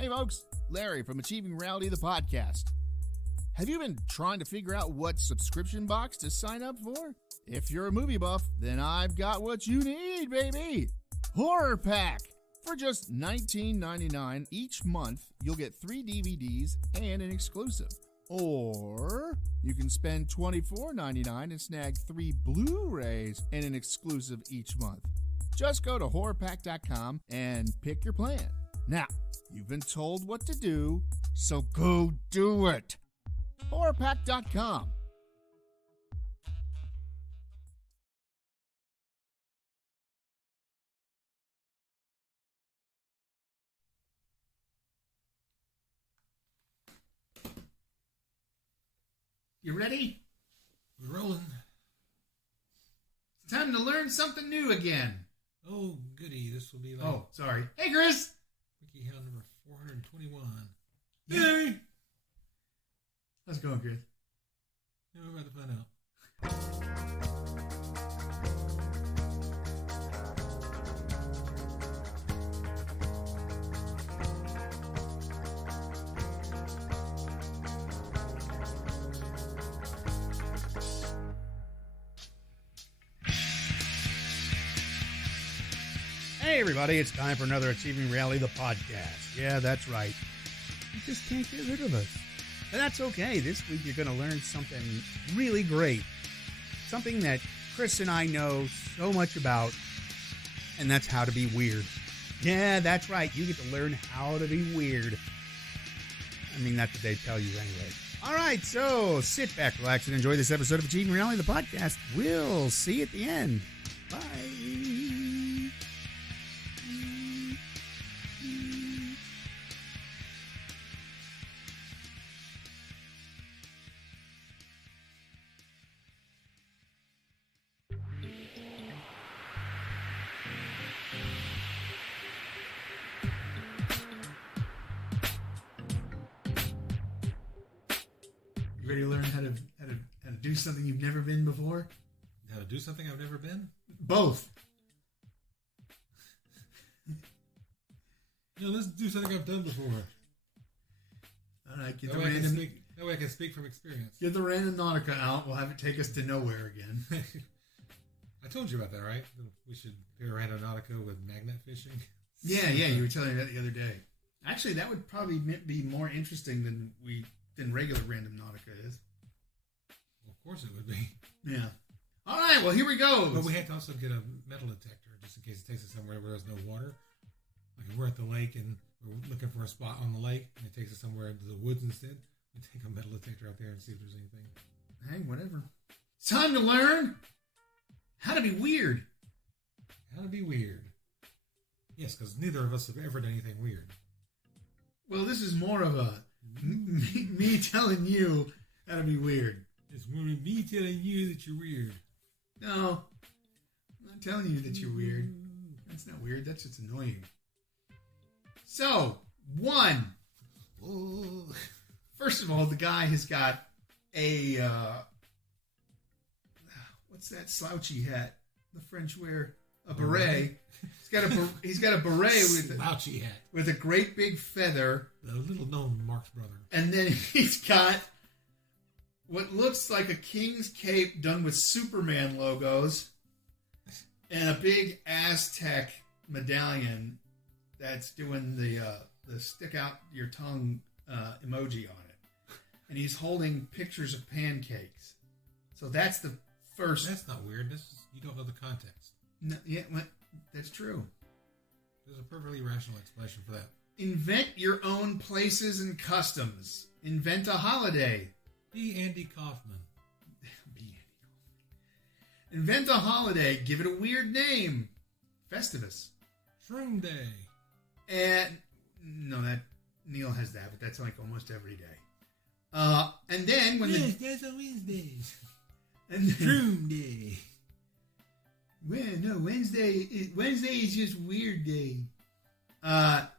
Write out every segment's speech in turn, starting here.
Hey folks, Larry from Achieving Reality, the podcast. Have you been trying to figure out what subscription box to sign up for? If you're a movie buff, then I've got what you need, baby! Horror Pack! For just $19.99 each month, you'll get 3 DVDs and an exclusive. Or you can spend $24.99 and snag 3 Blu-rays and an exclusive each month. Just go to horrorpack.com and pick your plan. Now, you've been told what to do, so go do it. horrorpack.com. You ready? We're rolling. It's time to learn something new again. Oh, goody. This will be like... Oh, sorry. Hey, Chris! Wiki Hound number 421. Yeah. Hey! How's it going, Chris? Yeah, we're about to find out. Hey everybody, it's time for another Achieving Reality, the podcast. Yeah, that's right. You just can't get rid of us. And that's okay. This week you're going to learn something really great. Something that Chris and I know so much about, and that's how to be weird. Yeah, that's right. You get to learn how to be weird. I mean, that's what they tell you anyway. All right, so sit back, relax, and enjoy this episode of Achieving Reality, the podcast. We'll see you at the end. Bye. Ready to learn how to do something you've never been before? How to do something I've never been? Both. No, let's do something I've done before. All right, That way I can speak from experience. get the random Nautica out. We'll have it take us to nowhere again. I told you about that, right? We should pair Randonautica with magnet fishing. Yeah, you were telling me that the other day. Actually, that would probably be more interesting than regular random Nautica is. Well, of course it would be. Yeah. All right, well, here we go. But we have to also get a metal detector just in case it takes us somewhere where there's no water. Like if we're at the lake and we're looking for a spot on the lake and it takes us somewhere into the woods instead, we take a metal detector out there and see if there's anything. Hey, whatever. It's time to learn how to be weird. How to be weird. Yes, because neither of us have ever done anything weird. Well, this is more of a me telling you how to be weird. It's more of me telling you that you're weird. No, I'm not telling you that you're weird. That's not weird. That's just annoying. So, 1. First of all, the guy has got a what's that slouchy hat the French wear? A beret. He's got a beret slouchy hat with a great big feather. The little known Marx brother. And then he's got what looks like a king's cape done with Superman logos and a big Aztec medallion that's doing the stick out your tongue emoji on it. And he's holding pictures of pancakes. So that's the first. That's not weird. You don't know the context. No, yeah, that's true. There's a perfectly rational explanation for that. Invent your own places and customs. Invent a holiday. Be Andy Kaufman. Invent a holiday. Give it a weird name. Festivus. Shroom Day. And no, that Neil has that, but that's like almost every day. And then when that's on Wednesdays. And then, Shroom Day. Well, no, Wednesday is just weird day.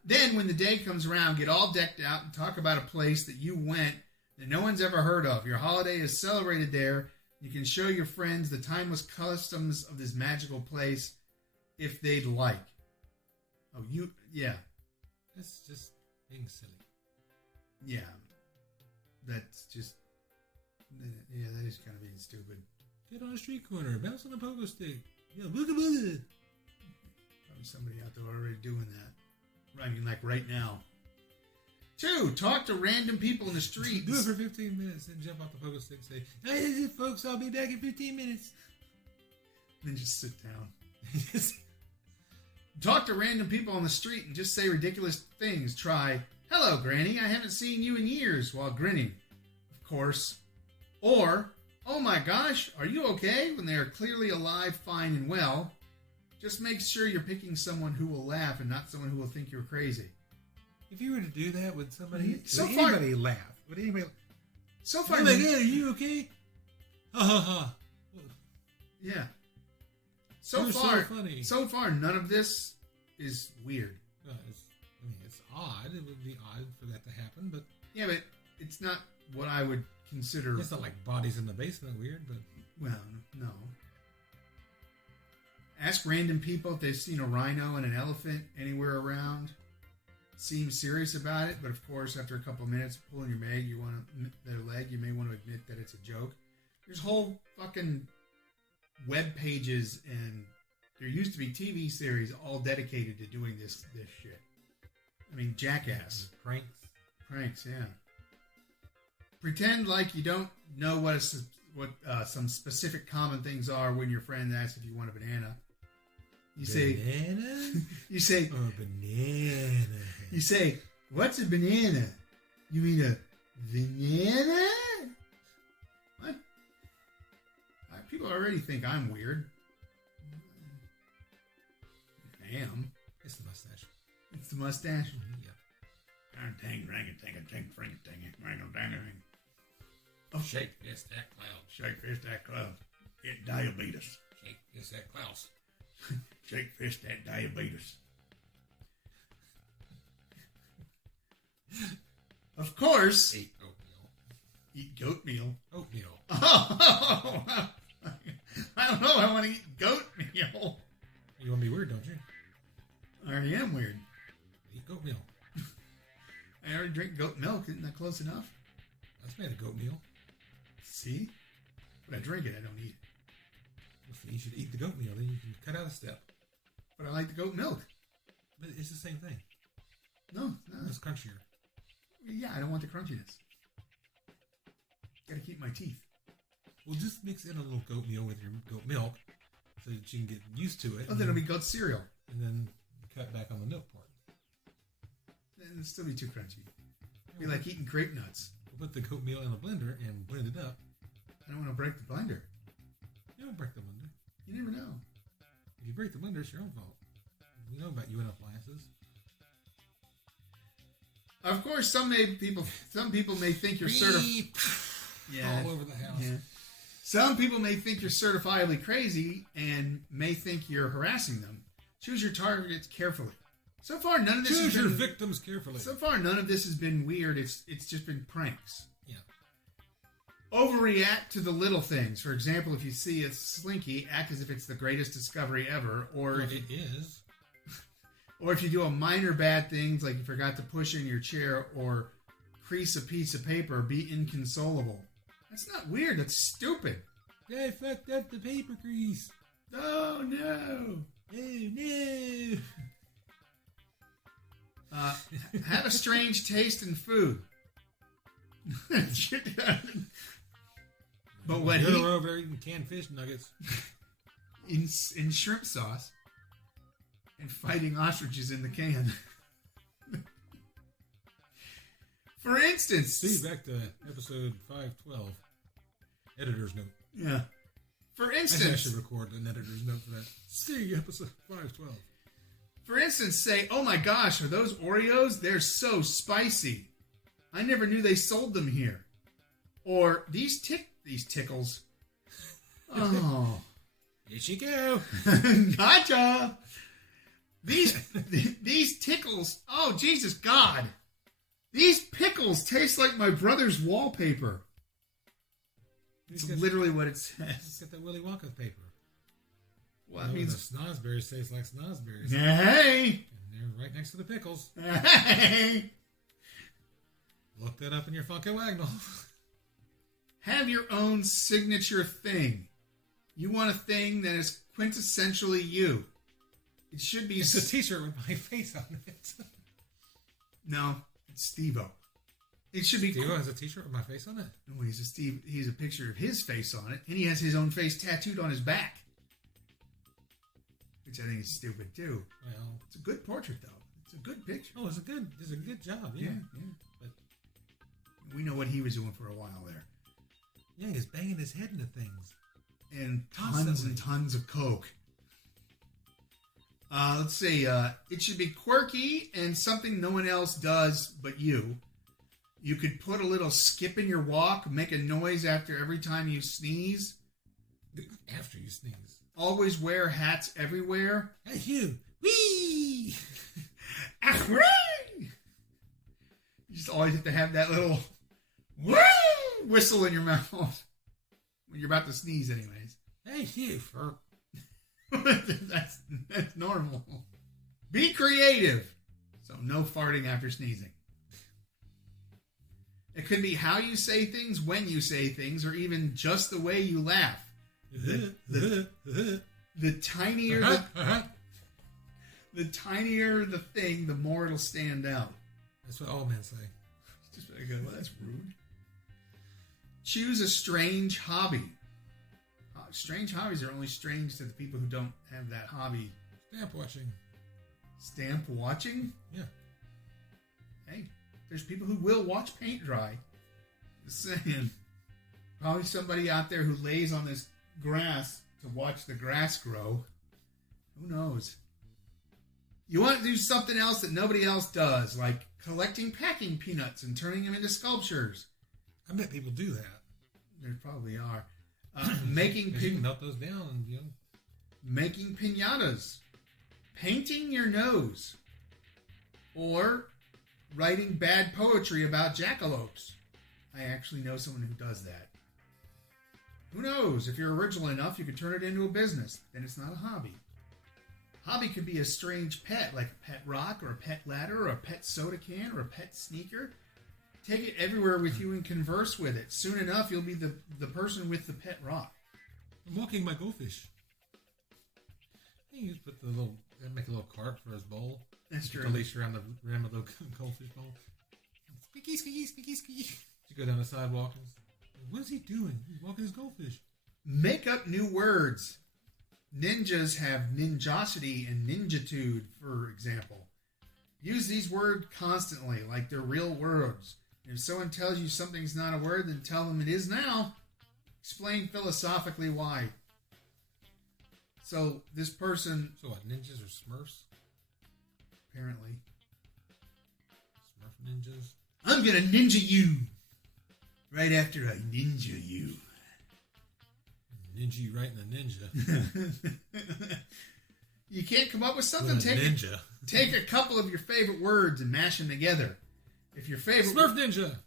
Then when the day comes around, get all decked out and talk about a place that you went that no one's ever heard of. Your holiday is celebrated there. You can show your friends the timeless customs of this magical place if they'd like. Oh, yeah. That's just Being silly. Yeah. That's just... Yeah, that is kind of being stupid. Get on a street corner. Bounce on a pogo stick. Yeah, booga booga. Probably somebody out there already doing that. I mean, like right now. 2, talk to random people in the street. Do it for 15 minutes and jump off the pogo stick and say, hey, folks, I'll be back in 15 minutes. Then just sit down. Talk to random people on the street and just say ridiculous things. Try, hello, Granny, I haven't seen you in years, while grinning. Of course. Or, oh my gosh, are you okay? When they are clearly alive, fine, and well. Just make sure you're picking someone who will laugh and not someone who will think you're crazy. If you were to do that, would anybody laugh? Would anybody? So far, oh my God, are you okay? Ha ha ha. Yeah. So far, none of this is weird. It's odd. It would be odd for that to happen, but yeah, but it's not what I would consider. It's not like bodies in the basement weird, but well, no. Ask random people if they've seen a rhino and an elephant anywhere around. Seem serious about it, but of course, after a couple of minutes pulling your leg, their leg, you may want to admit that it's a joke. There's whole fucking web pages, and there used to be TV series all dedicated to doing this shit. I mean, Jackass. Pranks, yeah. Pretend like you don't know what some specific common things are when your friend asks if you want a banana. You say, banana? You say, oh, banana. You say, what's a banana? You mean a banana? What? People already think I'm weird. I am. It's the mustache. It's the mustache? Oh, shake this, that cloud. Shake fist that cloud. Get diabetes. Shake this, that Klaus. Shake fist that diabetes. Of course. Eat oatmeal. Eat goat meal. Oatmeal. Oh, I don't know. I want to eat goat meal. You want to be weird, don't you? I already am weird. Eat goat meal. I already drink goat milk. Isn't that close enough? That's made of goat meal. See? But I drink it. I don't eat it. You should eat the goat meal. Then you can cut out a step. But I like the goat milk. But it's the same thing. No. It's crunchier. Yeah, I don't want the crunchiness. Got to keep my teeth. Well, just mix in a little goat meal with your goat milk so that you can get used to it. Oh, then it'll be goat cereal. And then cut back on the milk part. Then it'll still be too crunchy. It'll be like eating grape nuts. We'll put the goat meal in a blender and blend it up. I don't want to break the blender. You don't break the blender. You never know. If you break the blender, it's your own fault. We know about you and appliances. Of course, some people may think you're all over the house. Yeah. Some people may think you're certifiably crazy and may think you're harassing them. Choose your targets carefully. So far, none of this. Choose your victims carefully. So far, none of this has been weird. It's just been pranks. Yeah. Overreact to the little things. For example, if you see a slinky, act as if it's the greatest discovery ever, or it is. Or if you do a minor bad things like you forgot to push in your chair or crease a piece of paper, be inconsolable. That's not weird. That's stupid. I fucked up the paper crease. Oh, no. Oh, no. Have a strange taste in food. But when you're over there eating canned fish nuggets. In shrimp sauce. And fighting ostriches in the can. For instance... See, back to episode 512. Editor's note. Yeah. For instance... I should record an editor's note for that. See, episode 512. For instance, say, oh my gosh, are those Oreos? They're so spicy. I never knew they sold them here. Or, these tickles. Oh. Here she go. Gotcha. These tickles, oh, Jesus God. These pickles taste like my brother's wallpaper. It's literally what it says. It's got that Willy Wonka paper. Well, that means... The snozberries taste like snozberries. Hey! And they're right next to the pickles. Hey! Look that up in your fucking Wagnall. Have your own signature thing. You want a thing that is quintessentially you. It should be... It's a t-shirt with my face on it. No, it's Steve-O. It should be... Steve-O has a t-shirt with my face on it? No, he's a picture of his face on it, and he has his own face tattooed on his back. Which I think is stupid, too. Well... It's a good portrait, though. It's a good picture. Oh, it's a good job, yeah. But we know what he was doing for a while there. yeah, he's banging his head into things. And tons Constantly. and tons of coke. Let's see. It should be quirky and something no one else does but you. You could put a little skip in your walk, make a noise after every time you sneeze. After you sneeze. Always wear hats everywhere. Hey, Hugh! Whee! You just always have to have that little whistle in your mouth when you're about to sneeze, anyways. Hey, Hugh! that's normal. Be creative. So no farting after sneezing. It could be how you say things, when you say things, or even just the way you laugh. The tinier the tinier the thing, the more it'll stand out. That's what all men say. Just very good. Well, that's rude. Choose a strange hobby. Strange hobbies are only strange to the people who don't have that hobby. Stamp watching. Stamp watching? Yeah. Hey, there's people who will watch paint dry. Just saying. Probably somebody out there who lays on this grass to watch the grass grow. Who knows? You want to do something else that nobody else does, like collecting packing peanuts and turning them into sculptures. I bet people do that. There probably are. Making You can melt those down and making piñatas, painting your nose, or writing bad poetry about jackalopes. I actually know someone who does that. Who knows? If you're original enough, you could turn it into a business. Then it's not a hobby. Hobby could be a strange pet, like a pet rock or a pet ladder or a pet soda can or a pet sneaker. Take it everywhere with you and converse with it. Soon enough, you'll be the person with the pet rock. I'm walking my goldfish. You just put make a little cart for his bowl. That's true. Put a leash around the rim of the goldfish bowl. Squeaky, squeaky, squeaky, squeaky. You go down the sidewalk and what is he doing? He's walking his goldfish. Make up new words. Ninjas have ninjosity and ninjitude, for example. Use these words constantly, like they're real words. If someone tells you something's not a word, then tell them it is now. Explain philosophically why. So, this person... So what, ninjas or Smurfs? Apparently. Smurf ninjas? I'm gonna ninja you! Right after I ninja you. Ninja you right in the ninja. You can't come up with something? Ninja. Take a couple of your favorite words and mash them together. If your favorite... Smurf ninja!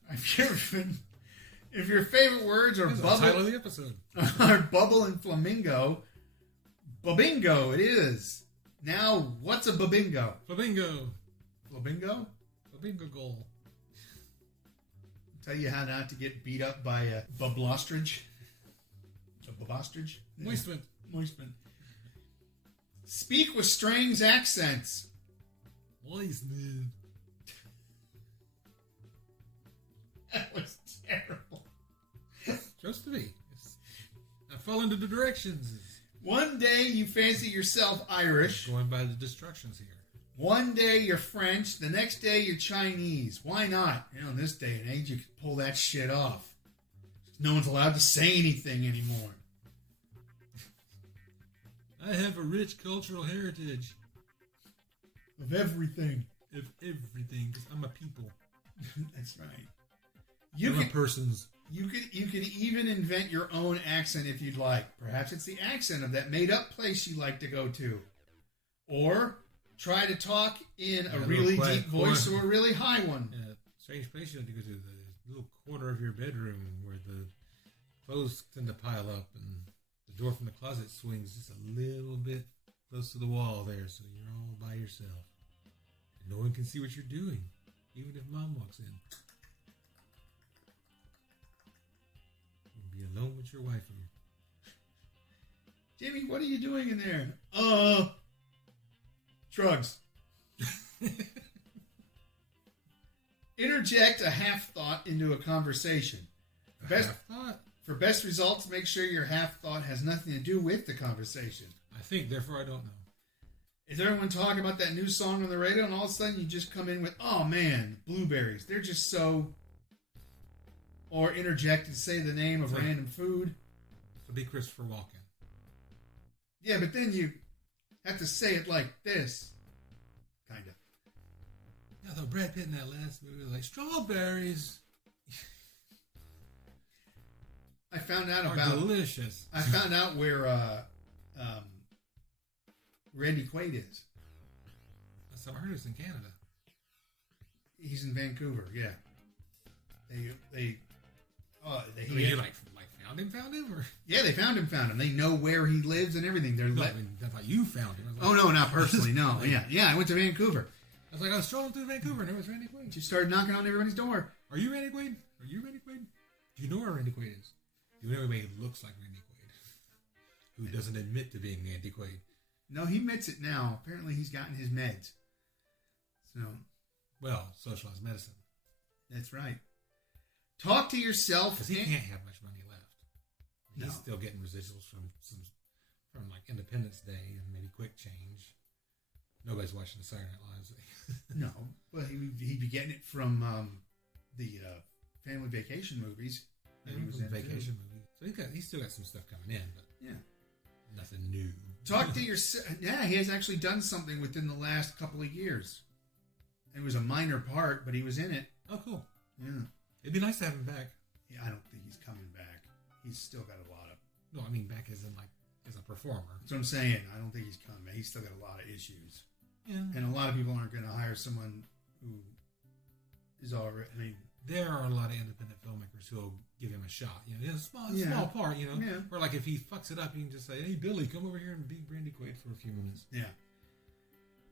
If your favorite words are That's the title of the episode. are bubble and flamingo, babingo it is. Now, what's a babingo? Flamingo. Flamingo? Flamingo goal. Tell you how not to get beat up by a bablostrich. A babostrich? Moistment. Moistment. Speak with strange accents. Moistment. That was terrible. Supposed to be. I fell into the directions. One day you fancy yourself Irish. Going by the destructions here. One day you're French. The next day you're Chinese. Why not? In this day and age, you can pull that shit off. No one's allowed to say anything anymore. I have a rich cultural heritage. Of everything. Of everything, because I'm a people. That's right. I'm a person's. You could even invent your own accent if you'd like. Perhaps it's the accent of that made-up place you like to go to. Or try to talk in a really deep voice or a really high one. Strange place you have to go to. The little corner of your bedroom where the clothes tend to pile up and the door from the closet swings just a little bit close to the wall there, so you're all by yourself. And no one can see what you're doing, even if Mom walks in. Be alone with your wife. Jimmy, what are you doing in there? Drugs. Interject a half thought into a conversation. Half thought? For best results, make sure your half thought has nothing to do with the conversation. I think, therefore I don't know. Is everyone talking about that new song on the radio, and all of a sudden you just come in with, oh man, blueberries. They're just so... Or interject and say the name of random food. So be Christopher Walken. Yeah, but then you have to say it like this. Kind of. Yeah, though Brad Pitt in that last movie was like, strawberries I found out are about... delicious. I found out where Randy Quaid is. I heard it's in Canada. He's in Vancouver, yeah. They You found him? Or? Yeah, they found him. They know where he lives and everything. No, I mean, I thought you found him. Oh, no, not personally, no. Yeah, I went to Vancouver. I was like, I was strolling through Vancouver and there was Randy Quaid. Just started knocking on everybody's door. Are you Randy Quaid? Are you Randy Quaid? Do you know where Randy Quaid is? Do you know anybody who looks like Randy Quaid? Who doesn't admit to being Randy Quaid? No, he admits it now. Apparently he's gotten his meds. So. Well, socialized medicine. That's right. Talk to yourself. Because he can't have much money left. He's No. still getting residuals from like Independence Day and maybe Quick Change. Nobody's watching the Saturday Night Lives. No, but he'd be getting it from the family vacation movies that he was in. Vacation movie. So he's still got some stuff coming in, but Yeah. nothing new. Talk to yourself. Yeah, he has actually done something within the last couple of years. It was a minor part, but he was in it. Oh, cool. Yeah. It'd be nice to have him back. Yeah, I don't think he's coming back. He's still got a lot of... No, I mean back as in like as a performer. That's what I'm saying. I don't think he's coming back. He's still got a lot of issues. Yeah. And a lot of people aren't going to hire someone who is already... I mean... There are a lot of independent filmmakers who will give him a shot. You know, it's a small part, you know. Yeah. Or like if he fucks it up, you can just say, hey, Billy, come over here and be Randy Quaid for a few minutes. Yeah.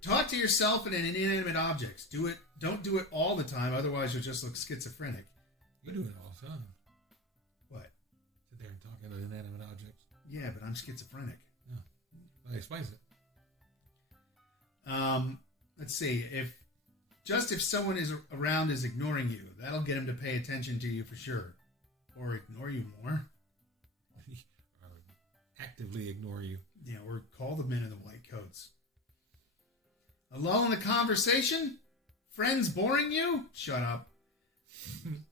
Talk to yourself in inanimate objects. Don't do it all the time, otherwise you'll just look schizophrenic. You do it all the time. What? Sit there and talk about inanimate objects. Yeah, but I'm schizophrenic. Yeah. That explains it. Let's see. If someone is around is ignoring you, that'll get him to pay attention to you for sure. Or ignore you more. Or actively ignore you. Yeah, or call the men in the white coats. A lull in the conversation? Friends boring you? Shut up.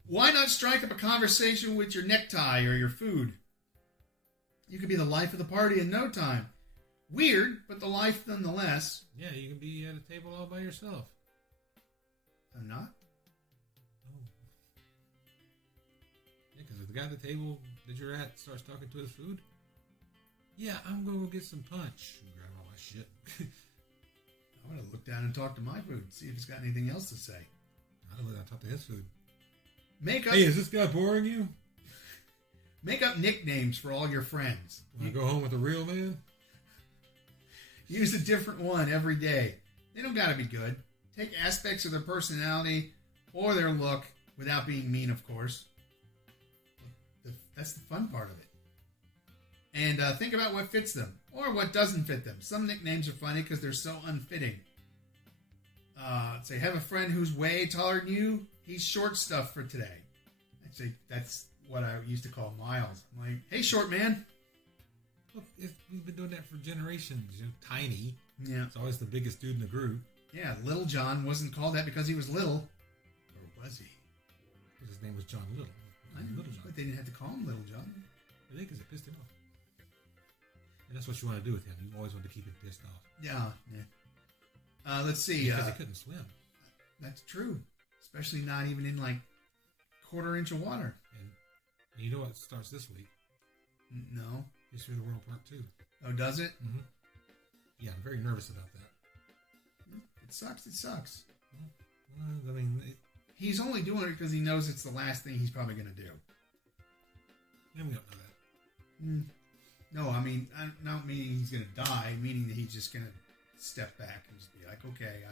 Why not strike up a conversation with your necktie or your food? You could be the life of the party in no time. Weird, but the life nonetheless. Yeah, you can be at a table all by yourself. I'm not? Oh. Yeah, because if the guy at the table that you're at starts talking to his food, yeah, I'm going to get some punch. And grab all my shit. I'm going to look down and talk to my food, see if it's got anything else to say. I don't know, I talk to his food. Hey, is this guy boring you? Make up nicknames for all your friends. Want to go home with a real man? Use a different one every day. They don't got to be good. Take aspects of their personality or their look without being mean, of course. That's the fun part of it. And think about what fits them or what doesn't fit them. Some nicknames are funny because they're so unfitting. Say, have a friend who's way taller than you. He's short stuff for today. I'd say that's what I used to call Miles. I'm like, hey, short man. Look, we've been doing that for generations. You know, tiny. Yeah. It's always the biggest dude in the group. Yeah, Little John wasn't called that because he was little. Or was he? Because his name was John Little. I know, Little John. but they didn't have to call him Little John. I think because it pissed him off. And that's what you want to do with him. You always want to keep him pissed off. Yeah. Let's see. Because he couldn't swim. That's true. Especially not even in like quarter-inch of water. And you know what starts this week? No. History of the World Part 2. Oh, does it? Mm-hmm. Yeah, I'm very nervous about that. It sucks. It sucks. Well, I mean, He's only doing it because he knows it's the last thing he's probably going to do. we don't know that. No, I mean, not meaning he's going to die, meaning that he's just going to step back and just be like, okay,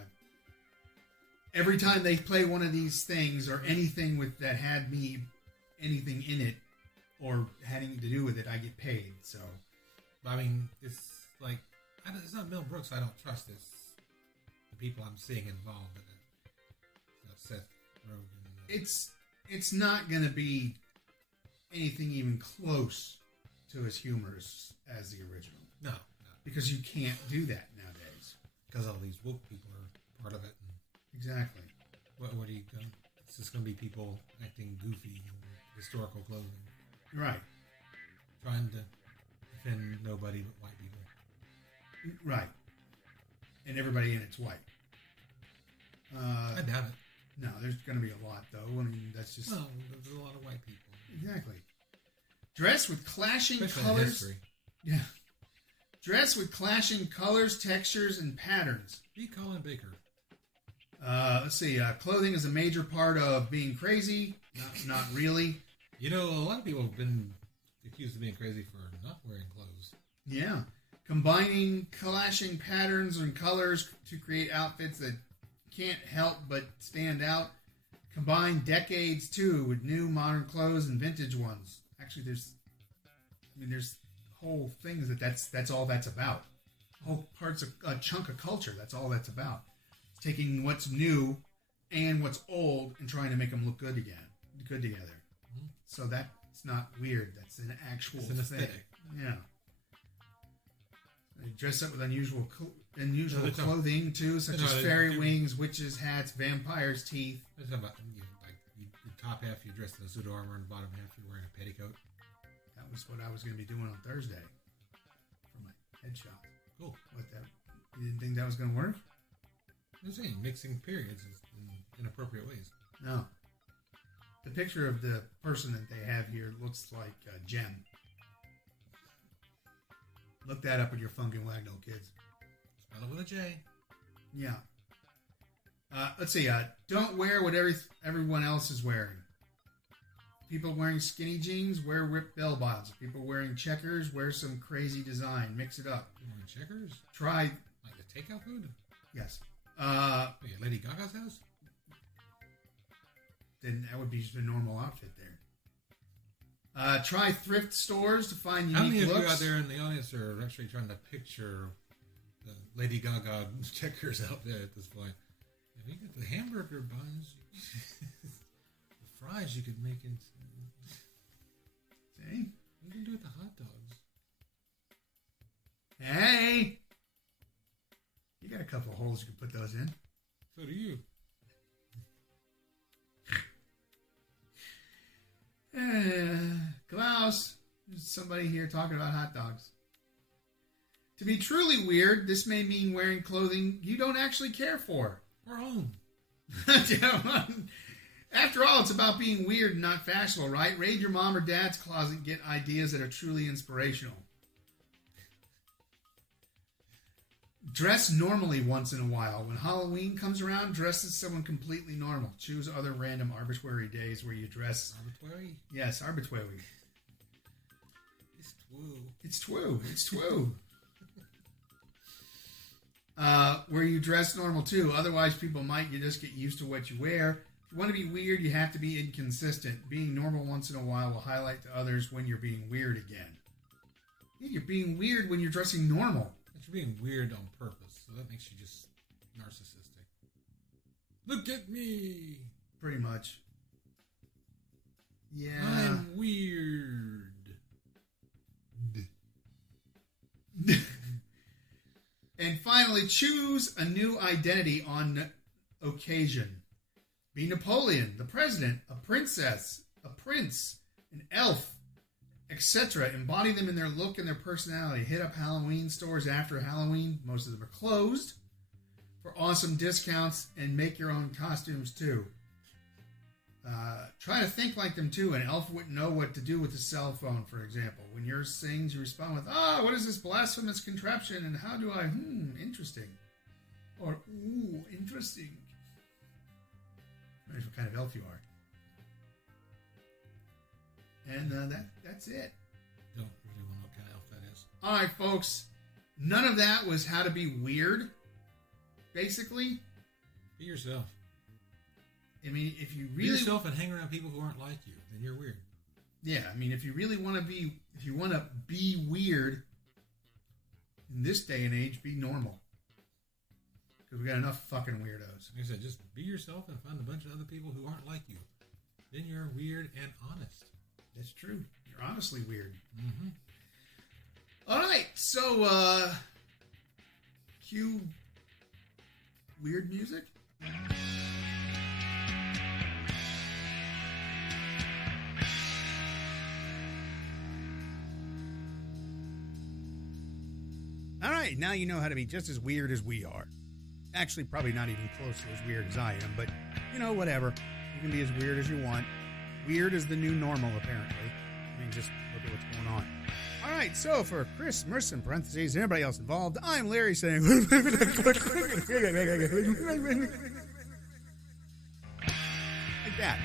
every time they play one of these things or anything with that had anything in it, or having to do with it, I get paid. So, But I mean, it's like, it's not Mel Brooks I don't trust. It's the people I'm seeing involved in it. Seth Rogen. it's not going to be anything even close to as humorous as the original. No. Because you can't do that nowadays. Because all these woke people are part of it. Exactly. What are you going? It's just going to be people acting goofy in historical clothing, Right. trying to offend nobody but white people. Right. And everybody in it's white. I doubt it. No, there's going to be a lot, though. I mean, that's just... Well, there's a lot of white people. Exactly. Dressed with clashing Especially in colors... history. Yeah. Dressed with clashing colors, textures, and patterns. Be Colin Baker. Let's see. Clothing is a major part of being crazy. Not really. You know, a lot of people have been accused of being crazy for not wearing clothes. Yeah. Combining clashing patterns and colors to create outfits that can't help but stand out. Combine decades, too, with new modern clothes and vintage ones. Actually, there's whole things that's all that's about. Whole parts of a chunk of culture. That's all that's about. It's taking what's new and what's old and trying to make them look good together. Mm-hmm. So that's not weird. That's an actual It's an thing. aesthetic. Yeah. They dress up with unusual clothing too, such as they fairy do. wings, witches' hats, vampires' teeth. They're talking about the top half you're dressed in a suit of armor and the bottom half you're wearing a petticoat. That was what I was going to be doing on Thursday for my headshot. Cool. You didn't think that was going to work? I'm saying mixing periods in inappropriate ways. No. The picture of the person that they have here looks like Jem. Look that up with your Funkin' Wagnall, kids. Spell it with a J. Yeah. Let's see. Don't wear what everyone else is wearing. People wearing skinny jeans, wear ripped bell bottoms. People wearing checkers, wear some crazy design. Mix it up. You wearing checkers? Try. Like the takeout food? Yes. Wait, Lady Gaga's house? Then that would be just a normal outfit there. Try thrift stores to find How many unique of you looks. out there in the audience are actually trying to picture the Lady Gaga checkers out there at this point? If you get the hamburger buns, the fries you could make into... See? You can do it with the hot dogs. Hey! You got a couple of holes you can put those in. So do you. Klaus, there's somebody here talking about hot dogs. To be truly weird, this may mean wearing clothing you don't actually care for. Or own. After all, it's about being weird and not fashionable, right? Raid your mom or dad's closet and get ideas that are truly inspirational. Dress normally once in a while. When Halloween comes around, dress as someone completely normal. Choose other random arbitrary days where you dress. Arbitrary? Yes, arbitrary. It's twoo. It's true. It's true. Where you dress normal too. Otherwise, people might just get used to what you wear. If you want to be weird, you have to be inconsistent. Being normal once in a while will highlight to others when you're being weird again. Yeah, you're being weird when you're dressing normal. But you're being weird on purpose, so that makes you just narcissistic. Look at me! Pretty much. Yeah. I'm weird. And finally, choose a new identity on occasion. Be Napoleon, the president, a princess, a prince, an elf, etc. Embody them in their look and their personality. Hit up Halloween stores after Halloween. Most of them are closed. For awesome discounts, and make your own costumes too. Try to think like them too. An elf wouldn't know what to do with a cell phone, for example. When yours sings, you respond with, what is this blasphemous contraption, and how do I, interesting. Or, ooh, interesting. That's what kind of elf you are. And that's it. Don't really want to know what kind of elf that is. All right, folks. None of that was how to be weird, basically. Be yourself. I mean, if you Be really... yourself and hang around people who aren't like you, then you're weird. Yeah, I mean, if you really want to be weird in this day and age, be normal. Because we got enough fucking weirdos. Like I said, just be yourself and find a bunch of other people who aren't like you. Then you're weird and honest. That's true. You're honestly weird. Mm-hmm. All right, so cue weird music. All right, now you know how to be just as weird as we are. Actually, probably not even close to as weird as I am, but, whatever. You can be as weird as you want. Weird is the new normal, apparently. I mean, just look at what's going on. All right, so for Chris, Merson, parentheses, and everybody else involved, I'm Larry saying... like that.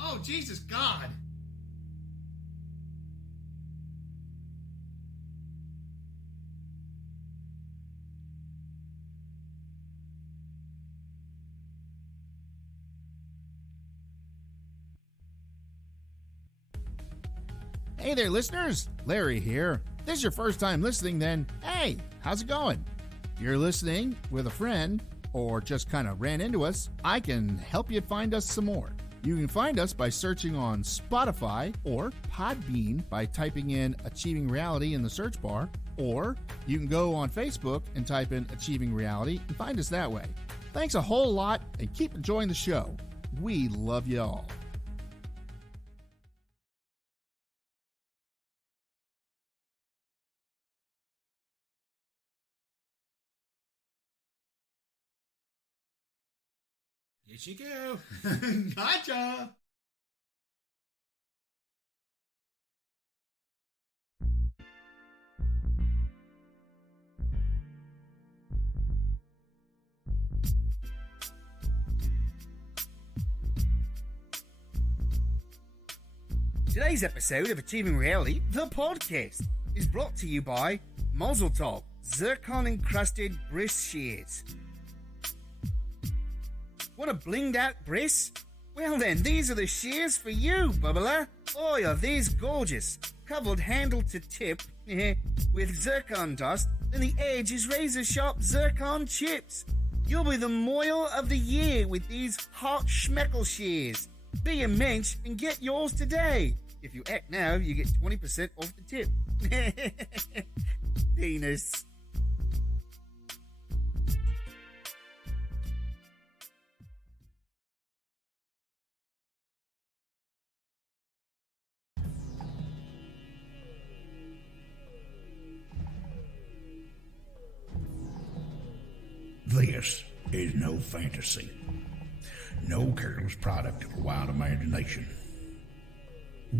Oh, Jesus God. Hey there, listeners. Larry here. If this is your first time listening, then hey, how's it going? If you're listening with a friend or just kind of ran into us, I can help you find us some more. You can find us by searching on Spotify or Podbean by typing in Achieving Reality in the search bar, or you can go on Facebook and type in Achieving Reality and find us that way. Thanks a whole lot and keep enjoying the show. We love you all. Here you go. Gotcha. Today's episode of Achieving Reality, the podcast, is brought to you by Mazel Tov zircon-encrusted bris shears. Want a blinged out bris? Well then, these are the shears for you, bubbler. Boy, are these gorgeous. Covered handle to tip with zircon dust, and the edge is razor-sharp zircon chips. You'll be the moil of the year with these hot schmeckle shears. Be a mensch and get yours today. If you act now, you get 20% off the tip. Penis. This is no fantasy, no careless product of a wild imagination.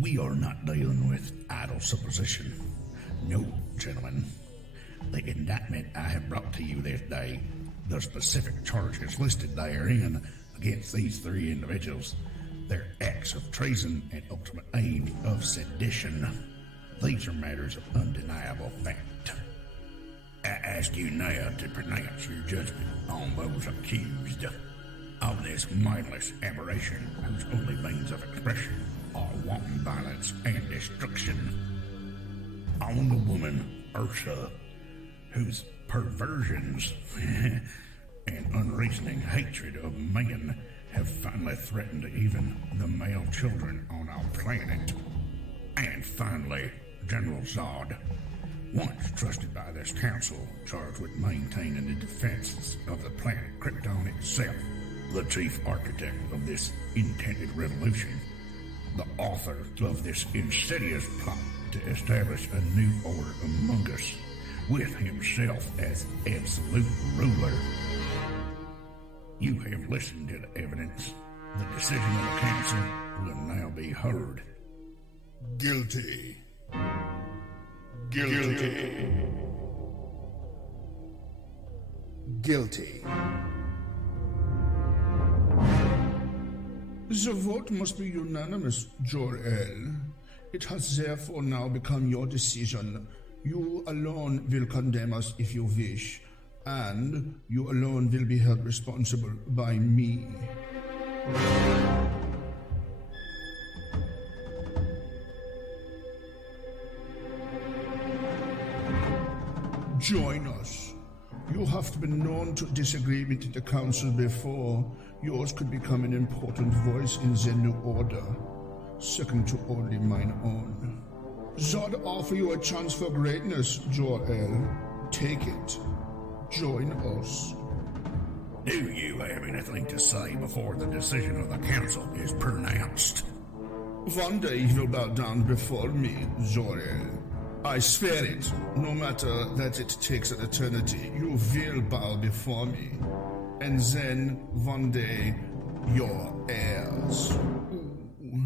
We are not dealing with idle supposition. No, gentlemen. The indictment I have brought to you this day, the specific charges listed therein against these three individuals, their acts of treason and ultimate aim of sedition, these are matters of undeniable fact. I ask you now to pronounce your judgment on those accused of this mindless aberration whose only means of expression are wanton violence and destruction. On the woman, Ursa, whose perversions and unreasoning hatred of men have finally threatened even the male children on our planet. And finally, General Zod, once trusted by this council, charged with maintaining the defenses of the planet Krypton itself, the chief architect of this intended revolution, the author of this insidious plot to establish a new order among us, with himself as absolute ruler. You have listened to the evidence. The decision of the council will now be heard. Guilty. Guilty. Guilty. The vote must be unanimous, Jor-El. It has therefore now become your decision. You alone will condemn us if you wish, and you alone will be held responsible by me. Join us. You have been known to disagree with the council before. Yours could become an important voice in the new order, second to only mine own. Zod offer you a chance for greatness, Jor-El. Take it. Join us. Do you have anything to say before the decision of the council is pronounced? One day you will bow down before me, Jor-El. I swear it. No matter that it takes an eternity, you will bow before me. And then, one day, your heirs. Ooh.